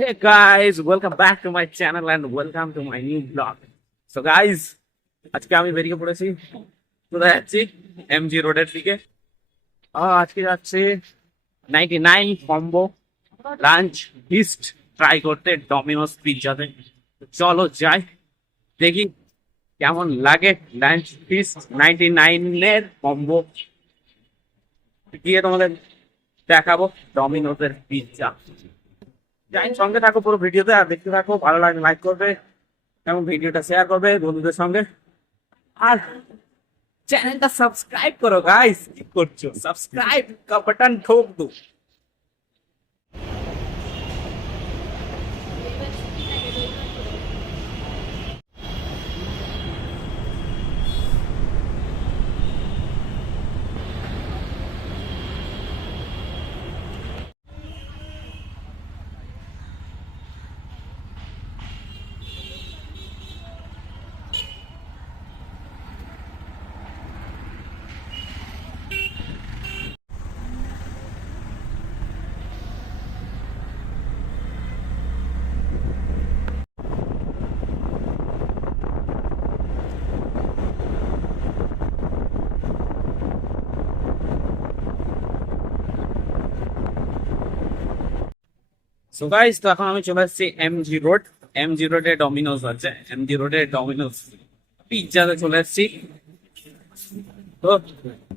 Hey guys, welcome back to my channel and welcome to my new vlog. So guys, আজকে আমি বেরিয়ে পড়েছি। কোথায় যাচ্ছি? এমজি রোডের দিকে। আজকে যাচ্ছি 99 কম্বো লাঞ্চ ফিস্ট ট্রাই করতে ডমিনোস পিৎজাতে। চলো যাই, দেখি কেমন লাগে লাঞ্চ ফিস্ট 99 এর কম্বো গিয়ে তোমাদের দেখাবো ডমিনোসের পিৎজা। যাই, সঙ্গে থাকো পুরো ভিডিওতে আর দেখতে থাকো। ভালো লাগলে লাইক করবে এবং ভিডিওটা শেয়ার করবে বন্ধুদের সঙ্গে, আর চ্যানেলটা সাবস্ক্রাইব করো গাইস। কি করছো? সাবস্ক্রাইব का बटन ठोक दो। সো গাইস, তো এখন আমি চলে এসেছি এমজি রোড। এমজি রোডে ডমিনোস আছে, এমজি রোডে ডমিনোস পিৎজাতে চলে এসেছি। তো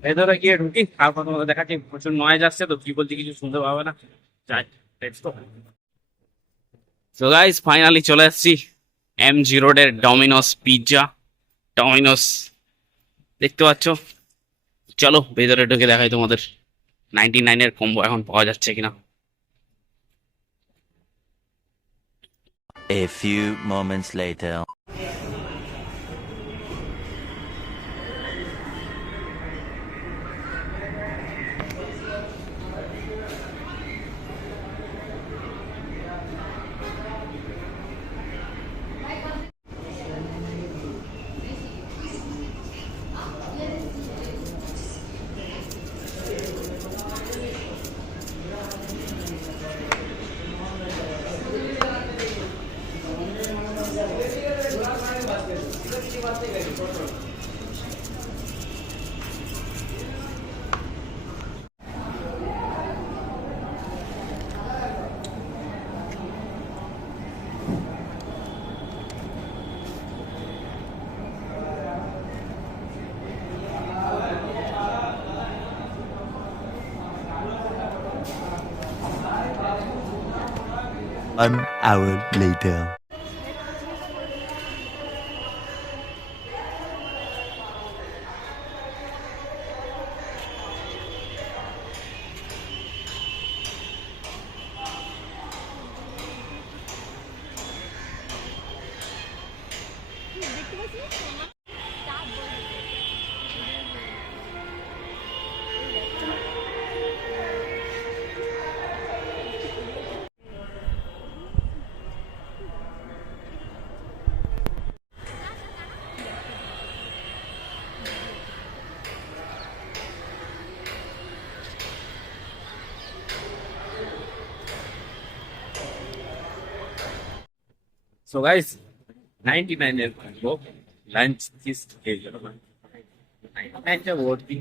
ভেতরে গিয়ে ঢুকি, তারপর তোমাদের দেখাচ্ছি। প্রচুর নয়েজ আসছে, তো কি বলছি কিছু শুনতে পাবে না। যাই, let's go. So guys, finally চলে এসেছি এমজি রোডের ডমিনোস পিৎজা। ডমিনোস দেখতে পাচ্ছ। চলো ভেতরে ঢুকে দেখাই তোমাদের 99 এর কম্বো এখন পাওয়া যাচ্ছে কিনা। A few moments later. One hour later. So guys, 99 এর কম্বো লাঞ্চ ফিস্ট খেয়ে গেল। 99টা ভর্তি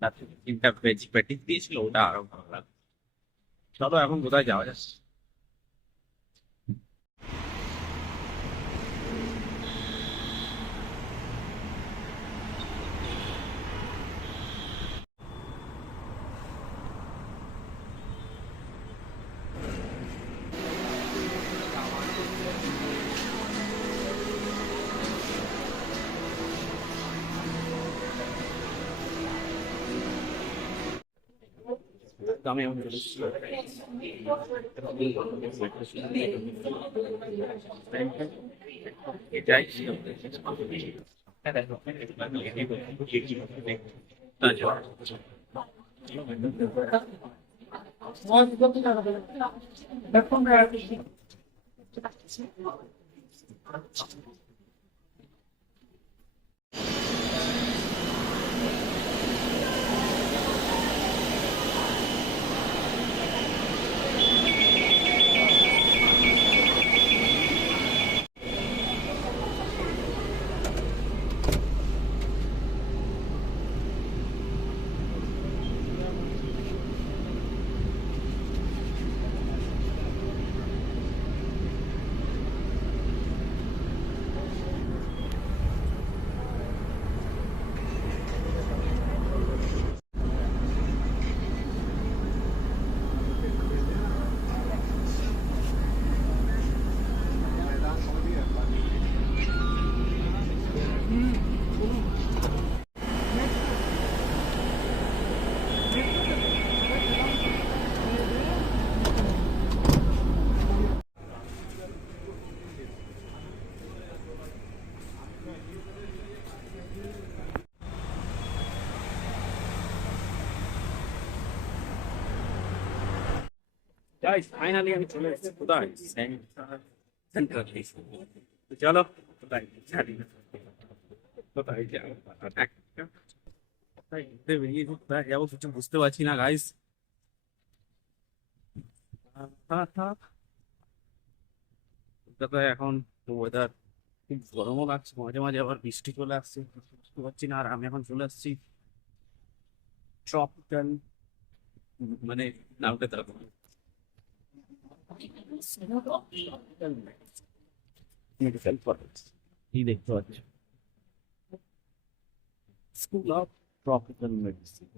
তাতে 3টা ভেজ প্যাটি দিয়েছিল, ওটা আরো ভালো লাগলো। চলো এখন কোথায় যাওয়া যাচ্ছে। আমি এখন চলে এসেছি। এটাই গাইস ফাইনালি আমি চলে এসেছি কোথায় সেন্ট্রাল চলো কোথায় জানি না কোথায় যাবো কোথায় ঘুরতে বেরিয়েছি কোথায় যাবো কিছু বুঝতে পারছি না গাইস কলকাতায় এখন ওয়েদার খুব গরমও লাগছে মাঝে মাঝে আবার বৃষ্টি চলে আসছে বুঝতে পারছি না আর আমি এখন চলে আসছি ট্রপিক্যাল মানে নামটা দেখো মেডিকেল কলেজ এই দেখতে পাচ্ছি স্কুল অফ ট্রপিক্যাল মেডিসিন